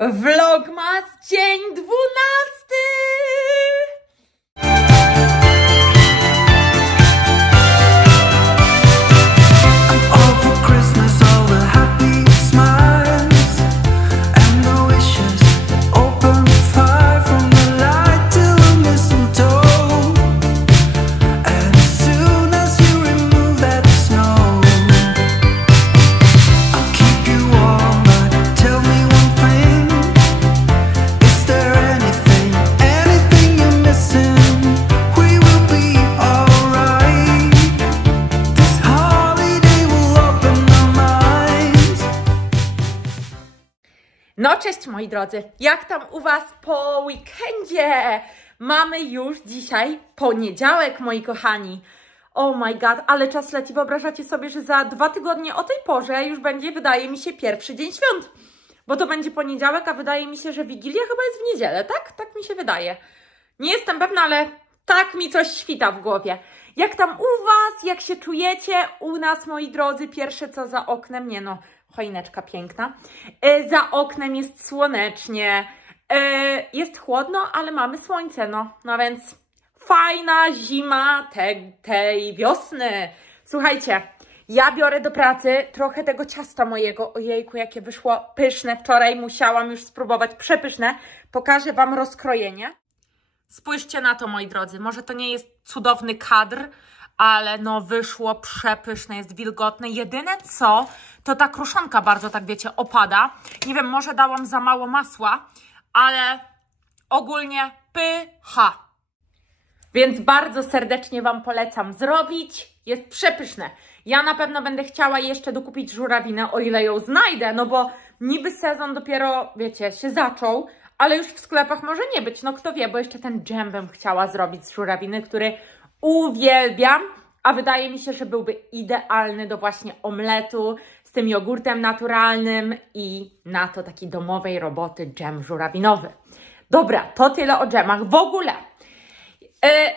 Vlogmas dzień 12! No cześć moi drodzy, jak tam u Was po weekendzie? Mamy już dzisiaj poniedziałek, moi kochani. Oh my god, ale czas leci. Wyobrażacie sobie, że za 2 tygodnie o tej porze już będzie, wydaje mi się, pierwszy dzień świąt. Bo to będzie poniedziałek, a wydaje mi się, że Wigilia chyba jest w niedzielę, tak? Tak mi się wydaje. Nie jestem pewna, ale tak mi coś świta w głowie. Jak tam u Was? Jak się czujecie? U nas, moi drodzy, pierwsze co za oknem, nie no, choineczka piękna. Za oknem jest słonecznie, jest chłodno, ale mamy słońce, no więc fajna zima tej wiosny. Słuchajcie, ja biorę do pracy trochę tego ciasta mojego. Ojejku, jakie wyszło pyszne. Wczoraj musiałam już spróbować, przepyszne. Pokażę Wam rozkrojenie. Spójrzcie na to, moi drodzy. Może to nie jest cudowny kadr, ale no wyszło przepyszne, jest wilgotne. Jedyne co, to ta kruszonka bardzo, tak wiecie, opada. Nie wiem, może dałam za mało masła, ale ogólnie pycha. Więc bardzo serdecznie Wam polecam zrobić. Jest przepyszne. Ja na pewno będę chciała jeszcze dokupić żurawinę, o ile ją znajdę, no bo niby sezon dopiero, wiecie, się zaczął, ale już w sklepach może nie być. No kto wie, bo jeszcze ten dżem bym chciała zrobić z żurawiny, który uwielbiam, a wydaje mi się, że byłby idealny do właśnie omletu z tym jogurtem naturalnym i na to takiej domowej roboty dżem żurawinowy. Dobra, to tyle o dżemach. W ogóle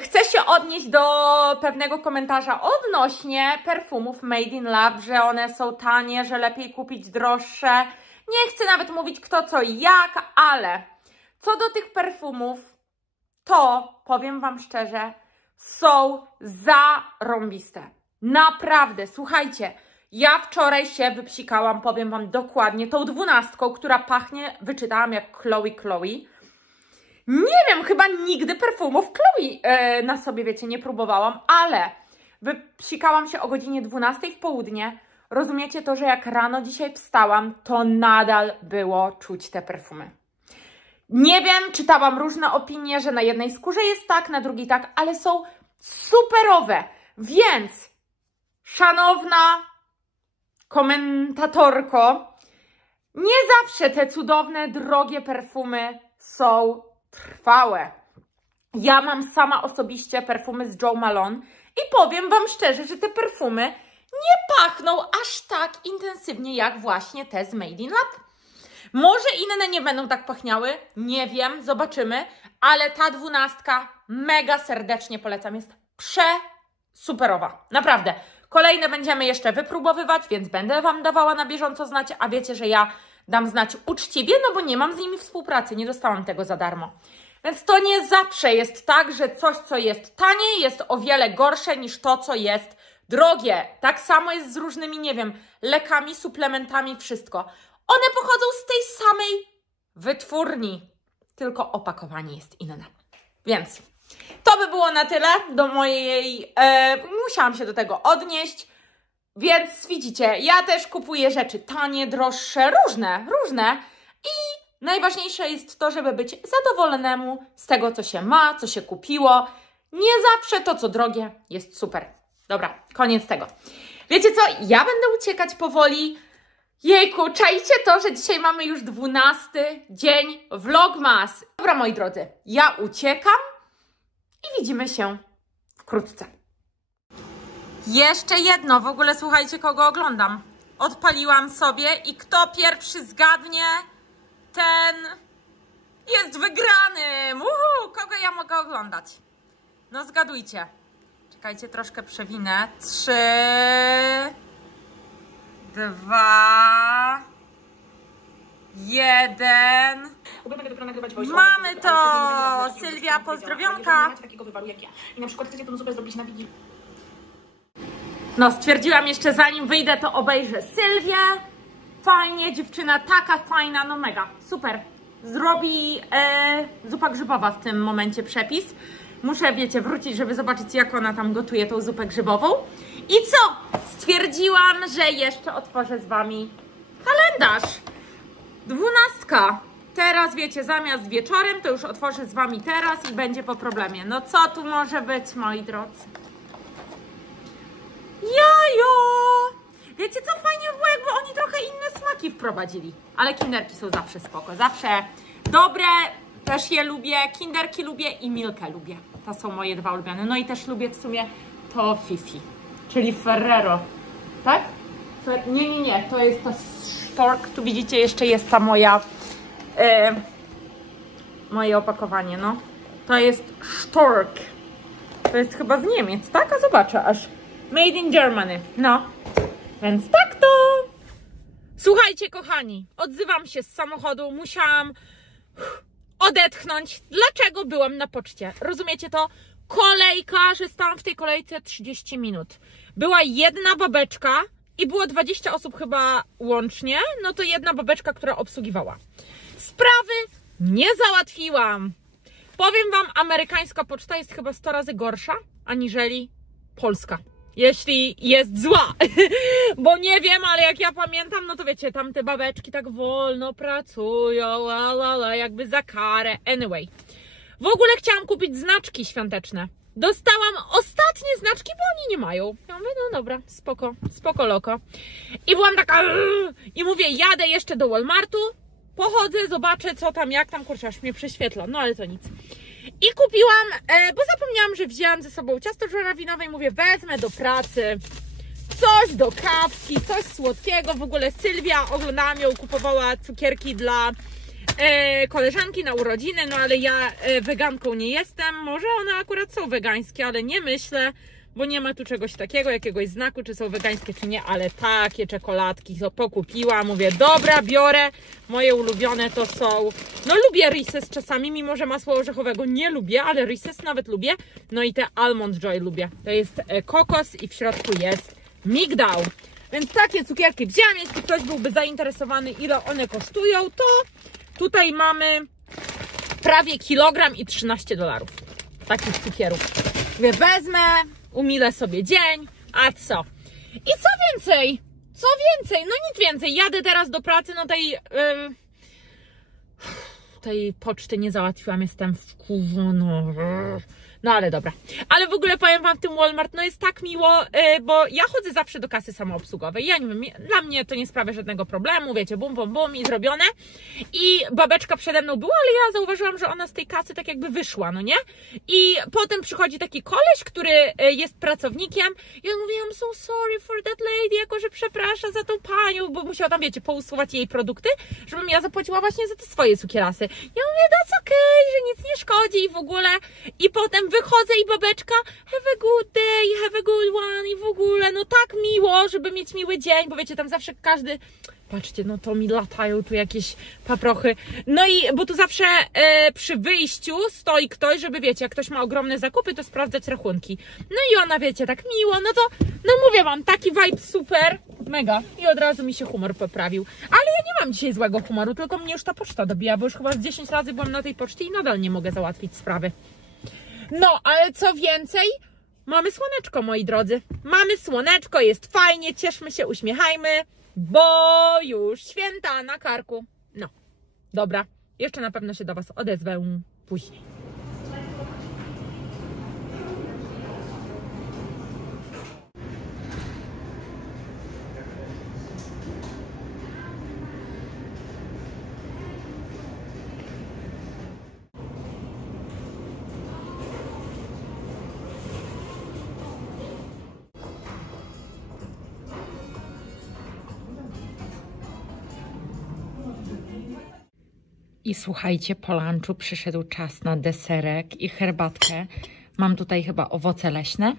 chcę się odnieść do pewnego komentarza odnośnie perfumów Made in Lab, że one są tanie, że lepiej kupić droższe. Nie chcę nawet mówić kto co i jak, ale co do tych perfumów, to powiem Wam szczerze, są zarąbiste. Naprawdę, słuchajcie, ja wczoraj się wypsikałam, powiem Wam dokładnie, tą 12, która pachnie, wyczytałam jak Chloe. Nie wiem, chyba nigdy perfumów Chloe na sobie, wiecie, nie próbowałam, ale wypsikałam się o godzinie 12 w południe. Rozumiecie to, że jak rano dzisiaj wstałam, to nadal było czuć te perfumy. Nie wiem, czytałam różne opinie, że na jednej skórze jest tak, na drugiej tak, ale są superowe. Więc, szanowna komentatorko, nie zawsze te cudowne, drogie perfumy są trwałe. Ja mam sama osobiście perfumy z Jo Malone i powiem Wam szczerze, że te perfumy nie pachną aż tak intensywnie jak właśnie te z Made in Lab. Może inne nie będą tak pachniały, nie wiem, zobaczymy, ale ta 12 mega serdecznie polecam, jest superowa, naprawdę. Kolejne będziemy jeszcze wypróbowywać, więc będę Wam dawała na bieżąco znać, a wiecie, że ja dam znać uczciwie, no bo nie mam z nimi współpracy, nie dostałam tego za darmo. Więc to nie zawsze jest tak, że coś, co jest tanie, jest o wiele gorsze niż to, co jest drogie. Tak samo jest z różnymi, nie wiem, lekami, suplementami, wszystko. One pochodzą z tej samej wytwórni, tylko opakowanie jest inne. Więc to by było na tyle do mojej... musiałam się do tego odnieść, więc widzicie, ja też kupuję rzeczy tanie, droższe, różne i najważniejsze jest to, żeby być zadowolonemu z tego, co się ma, co się kupiło. Nie zawsze to, co drogie, jest super. Dobra, koniec tego. Wiecie co, ja będę uciekać powoli. Jejku, czajcie to, że dzisiaj mamy już 12 dzień Vlogmas. Dobra, moi drodzy, ja uciekam i widzimy się wkrótce. Jeszcze jedno, w ogóle słuchajcie, kogo oglądam. Odpaliłam sobie i kto pierwszy zgadnie, ten jest wygranym. Kogo ja mogę oglądać? No zgadujcie. Czekajcie, troszkę przewinę. 3, 2, 1. Mamy to! Sylwia, pozdrowionka. I na przykład chcecie tą zupę zrobić na Wigilię. No, stwierdziłam jeszcze, zanim wyjdę, to obejrzę Sylwię. Fajnie, dziewczyna taka fajna, no mega, super. Zrobi zupa grzybowa w tym momencie przepis. Muszę, wiecie, wrócić, żeby zobaczyć, jak ona tam gotuje tą zupę grzybową. I co? Stwierdziłam, że jeszcze otworzę z wami kalendarz. 12. Teraz, wiecie, zamiast wieczorem, to już otworzę z wami teraz i będzie po problemie. No co tu może być, moi drodzy? Jajo! Wiecie co, fajnie było, jakby oni trochę inne smaki wprowadzili. Ale kinderki są zawsze spoko, zawsze dobre, też je lubię, kinderki lubię i Milkę lubię. To są moje dwa ulubione. No i też lubię w sumie to Fifi, czyli Ferrero, tak? Nie, to jest ta Stork, tu widzicie, jeszcze jest ta moja, moje opakowanie, no. To jest Stork, to jest chyba z Niemiec, tak? A zobaczę aż. Made in Germany, no. Więc tak to. Słuchajcie, kochani, odzywam się z samochodu, musiałam odetchnąć. Dlaczego byłam na poczcie? Rozumiecie to? Kolejka, że stałam w tej kolejce 30 minut. Była jedna babeczka i było 20 osób chyba łącznie, no to jedna babeczka, która obsługiwała. Sprawy nie załatwiłam. Powiem wam, amerykańska poczta jest chyba 100 razy gorsza aniżeli polska. Jeśli jest zła, bo nie wiem, ale jak ja pamiętam, no to wiecie, tam te babeczki tak wolno pracują, jakby za karę. Anyway, w ogóle chciałam kupić znaczki świąteczne. Dostałam ostatnie znaczki, bo oni nie mają. Ja mówię, no dobra, spoko loko. I byłam taka, i mówię, jadę jeszcze do Walmartu, pochodzę, zobaczę co tam, jak tam, kurczę, aż mnie prześwietla, no ale to nic. I kupiłam, bo zapomniałam, że wzięłam ze sobą ciasto żurawinowe i mówię, wezmę do pracy coś do kawki, coś słodkiego. W ogóle Sylwia, oglądałam ją, kupowała cukierki dla koleżanki na urodziny, no ale ja weganką nie jestem. Może one akurat są wegańskie, ale nie myślę, bo nie ma tu czegoś takiego, jakiegoś znaku, czy są wegańskie, czy nie, ale takie czekoladki to pokupiłam. Mówię, dobra, biorę. Moje ulubione to są, no lubię Reese's czasami, mimo że masła orzechowego nie lubię, ale Reese's nawet lubię. No i te Almond Joy lubię. To jest kokos i w środku jest migdał. Więc takie cukierki wzięłam. Jeśli ktoś byłby zainteresowany, ile one kosztują, to tutaj mamy prawie kilogram i $13 takich cukierów. Mówię, wezmę, umilę sobie dzień, a co? I co więcej? Co więcej? No nic więcej. Jadę teraz do pracy, no tej poczty nie załatwiłam, jestem wkurzona. No ale dobra. Ale w ogóle powiem wam, w tym Walmart, no jest tak miło, bo ja chodzę zawsze do kasy samoobsługowej. Ja nie wiem, dla mnie to nie sprawia żadnego problemu, wiecie, bum, bum, bum i zrobione. I babeczka przede mną była, ale ja zauważyłam, że ona z tej kasy tak jakby wyszła, no nie? I potem przychodzi taki koleś, który jest pracownikiem i on mówi, I'm so sorry for that lady, jako że przepraszam za tą panią, bo musiała tam, wiecie, pousuwać jej produkty, żebym ja zapłaciła właśnie za te swoje cukierasy. Ja mówię, that's okay, że nic nie szkodzi i w ogóle. I potem wychodzę i babeczka, have a good day, have a good one i w ogóle, no tak miło, żeby mieć miły dzień, bo wiecie, tam zawsze każdy, patrzcie, no to mi latają tu jakieś paprochy, no i, bo tu zawsze przy wyjściu stoi ktoś, żeby wiecie, jak ktoś ma ogromne zakupy, to sprawdzać rachunki. No i ona, wiecie, tak miło, no to, no mówię wam, taki vibe super, mega i od razu mi się humor poprawił. Ale ja nie mam dzisiaj złego humoru, tylko mnie już ta poczta dobija, bo już chyba z 10 razy byłam na tej poczcie i nadal nie mogę załatwić sprawy. No, ale co więcej, mamy słoneczko, moi drodzy. Mamy słoneczko, jest fajnie, cieszmy się, uśmiechajmy, bo już święta na karku. No, dobra, jeszcze na pewno się do was odezwę później. I słuchajcie, po lunchu przyszedł czas na deserek i herbatkę. Mam tutaj chyba owoce leśne,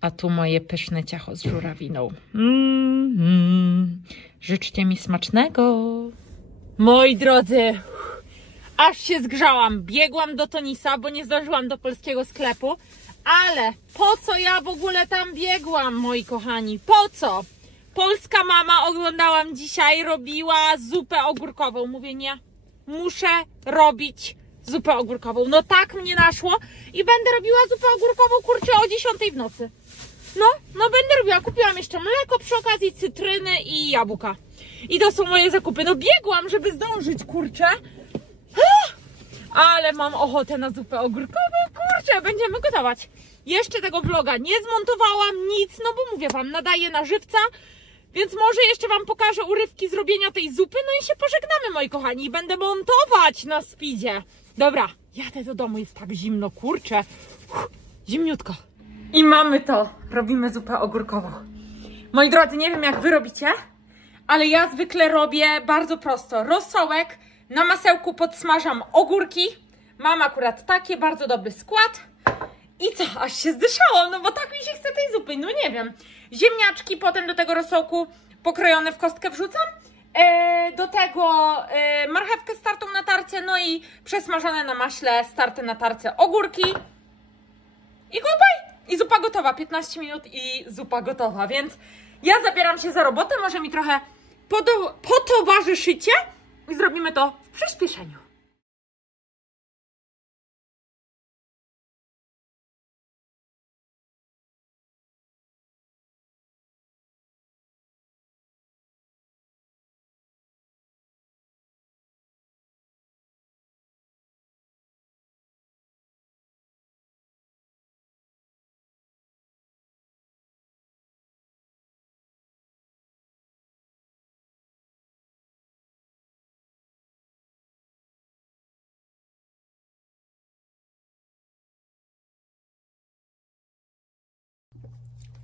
a tu moje pyszne ciacho z żurawiną. Życzcie mi smacznego! Moi drodzy, aż się zgrzałam. Biegłam do Tonisa, bo nie zdążyłam do polskiego sklepu. Ale po co ja w ogóle tam biegłam, moi kochani? Po co? Polska mama, oglądałam dzisiaj, robiła zupę ogórkową. Mówię, nie, muszę robić zupę ogórkową. No tak mnie naszło i będę robiła zupę ogórkową, kurczę, o 10 w nocy. No będę robiła. Kupiłam jeszcze mleko przy okazji, cytryny i jabłka. I to są moje zakupy. No biegłam, żeby zdążyć, kurczę. Ale mam ochotę na zupę ogórkową, kurczę, będziemy gotować. Jeszcze tego vloga nie zmontowałam, nic, no bo mówię wam, nadaję na żywca. Więc może jeszcze wam pokażę urywki zrobienia tej zupy, no i się pożegnamy, moi kochani. I będę montować na speedzie. Dobra, jadę do domu, jest tak zimno, kurczę. Zimniutko. I mamy to. Robimy zupę ogórkową. Moi drodzy, nie wiem jak wy robicie, ale ja zwykle robię bardzo prosto. Rosołek, na masełku podsmażam ogórki. Mam akurat takie, bardzo dobry skład. I co? Aż się zdyszałam, no bo tak mi się chce tej zupy, no nie wiem. Ziemniaczki, potem do tego rosołku pokrojone w kostkę wrzucam. Do tego marchewkę startą na tarce, no i przesmażane na maśle, starte na tarce ogórki. I goodbye! I zupa gotowa, 15 minut i zupa gotowa, więc ja zabieram się za robotę, może mi trochę potowarzyszycie i zrobimy to w przyspieszeniu.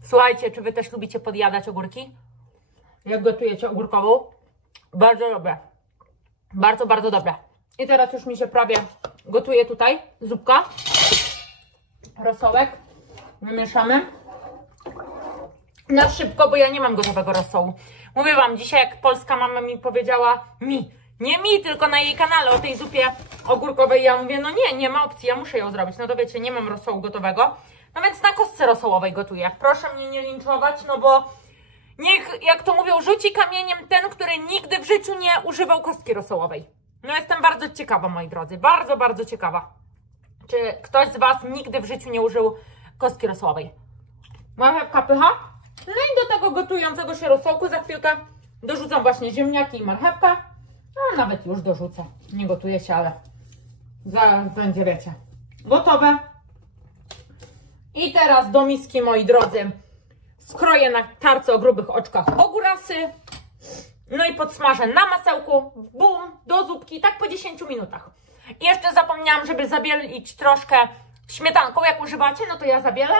Słuchajcie, czy wy też lubicie podjadać ogórki? Jak gotujecie ogórkową? Bardzo dobre. Bardzo, bardzo dobre. I teraz już mi się prawie gotuje tutaj zupka. Rosołek. Wymieszamy. Na szybko, bo ja nie mam gotowego rosołu. Mówię wam, dzisiaj jak polska mama mi powiedziała, nie mi, tylko na jej kanale o tej zupie ogórkowej, ja mówię, no nie ma opcji, ja muszę ją zrobić. No to wiecie, nie mam rosołu gotowego. No więc na kostce rosołowej gotuję. Proszę mnie nie linczować, no bo niech, jak to mówią, rzuci kamieniem ten, który nigdy w życiu nie używał kostki rosołowej. No jestem bardzo ciekawa, moi drodzy. Bardzo, bardzo ciekawa. Czy ktoś z was nigdy w życiu nie użył kostki rosołowej? Marchewka pycha. No i do tego gotującego się rosołku za chwilkę dorzucam właśnie ziemniaki i marchewkę. No nawet już dorzucę. Nie gotuje się, ale zaraz będzie, wiecie, gotowe. I teraz do miski, moi drodzy, skroję na tarce o grubych oczkach ogórasy. No i podsmażę na masełku, bum, do zupki, tak po 10 minutach. I jeszcze zapomniałam, żeby zabielić troszkę śmietanką, jak używacie, no to ja zabielę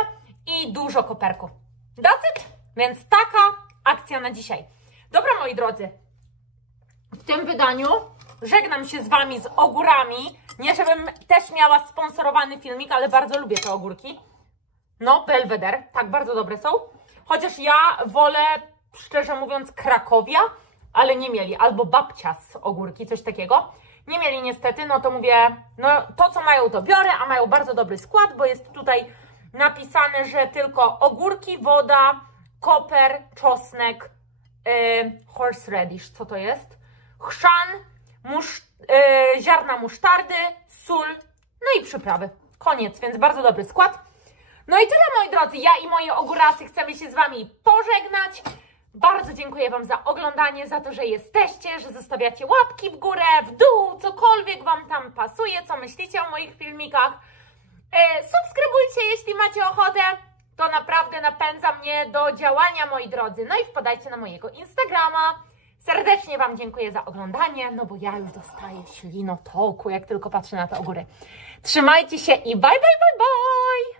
i dużo koperku. That's it. Więc taka akcja na dzisiaj. Dobra, moi drodzy, w tym wydaniu żegnam się z wami z ogórami. Nie, żebym też miała sponsorowany filmik, ale bardzo lubię te ogórki. No, Belvedere, tak, bardzo dobre są. Chociaż ja wolę, szczerze mówiąc, Krakowia, ale nie mieli. Albo babcia z ogórki, coś takiego. Nie mieli niestety, no to mówię, no to co mają to biorę, a mają bardzo dobry skład, bo jest tutaj napisane, że tylko ogórki, woda, koper, czosnek, horseradish, co to jest? Chrzan, ziarna musztardy, sól, no i przyprawy. Koniec, więc bardzo dobry skład. No i tyle, moi drodzy, ja i moje ogórasy chcemy się z wami pożegnać. Bardzo dziękuję wam za oglądanie, za to, że jesteście, że zostawiacie łapki w górę, w dół, cokolwiek wam tam pasuje, co myślicie o moich filmikach. Subskrybujcie, jeśli macie ochotę, to naprawdę napędza mnie do działania, moi drodzy. No i wpadajcie na mojego Instagrama. Serdecznie wam dziękuję za oglądanie, no bo ja już dostaję ślinotoku, jak tylko patrzę na te ogóry. Trzymajcie się i bye, bye, bye, bye!